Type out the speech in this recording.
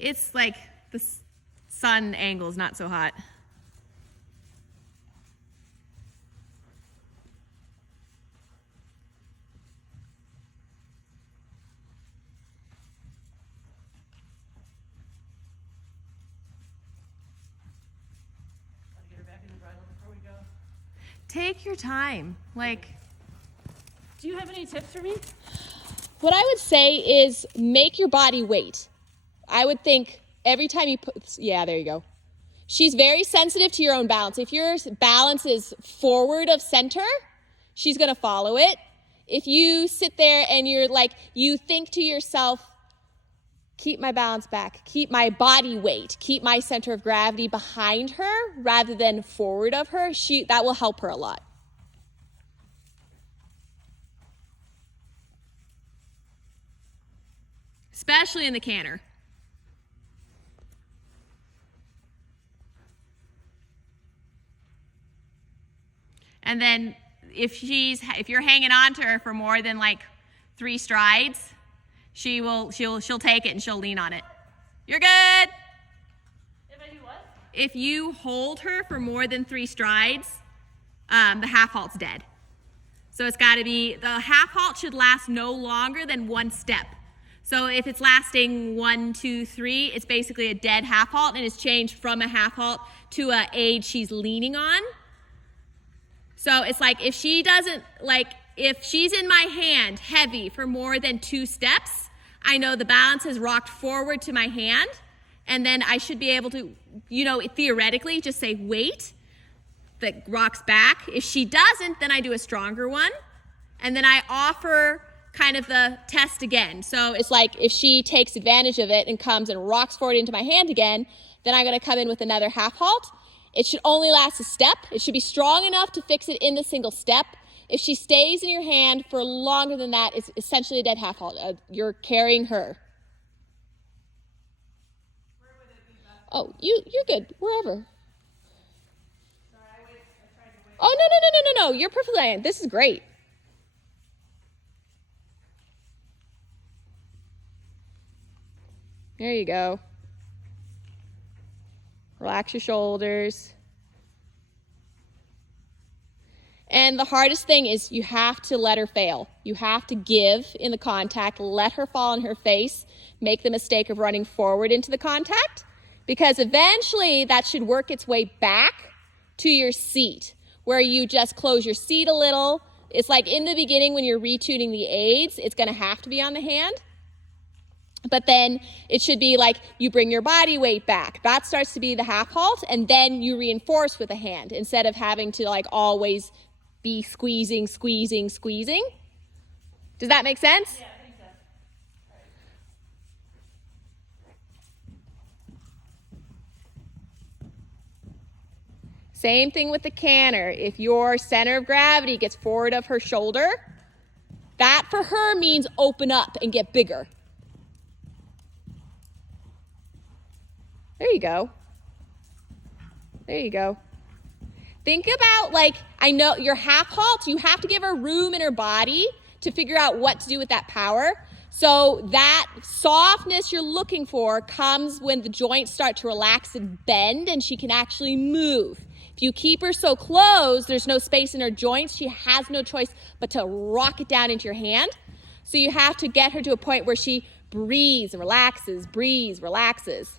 It's like the sun angle is not so hot. Take your time. Like, do you have any tips for me? What I would say is make your body wait. I would think every time you put, yeah, there you go. She's very sensitive to your own balance. If your balance is forward of center, she's gonna follow it. If you sit there and you're like, you think to yourself, keep my balance back, keep my body weight, keep my center of gravity behind her rather than forward of her, that will help her a lot. Especially in the canter. And then if you're hanging on to her for more than like 3 strides, she'll take it and she'll lean on it. You're good. If I do what? If you hold her for more than 3 strides, the half halt's dead. So it's got to be, the half halt should last no longer than 1 step. So if it's lasting 1, 2, 3, it's basically a dead half halt, and it's changed from a half halt to a aid she's leaning on. So it's like if she doesn't, like if she's in my hand heavy for more than 2 steps, I know the balance has rocked forward to my hand, and then I should be able to, theoretically just say wait, that rocks back. If she doesn't, then I do a stronger one, and then I offer kind of the test again. So it's like if she takes advantage of it and comes and rocks forward into my hand again, then I'm gonna come in with another half halt. It should only last a step. It should be strong enough to fix it in the single step. If she stays in your hand for longer than that, it's essentially a dead half halt. You're carrying her. Where would it be best? Oh, you're good, wherever. Sorry, I tried to wait. Oh, no, you're perfectly fine. This is great. There you go. Relax your shoulders. And the hardest thing is you have to let her fail. You have to give in the contact, let her fall on her face, make the mistake of running forward into the contact, because eventually that should work its way back to your seat, where you just close your seat a little. It's like in the beginning when you're retuning the aids, it's gonna have to be on the hand. But then it should be like you bring your body weight back. That starts to be the half halt, and then you reinforce with a hand instead of having to like always be squeezing. Does that make sense? Yeah, I think so. Right. Same thing with the canter. If your center of gravity gets forward of her shoulder, that for her means open up and get bigger. There you go. There you go. Think about, like, I know your half halt, you have to give her room in her body to figure out what to do with that power. So that softness you're looking for comes when the joints start to relax and bend and she can actually move. If you keep her so close, there's no space in her joints, she has no choice but to rock it down into your hand. So you have to get her to a point where she breathes and relaxes, breathes, relaxes.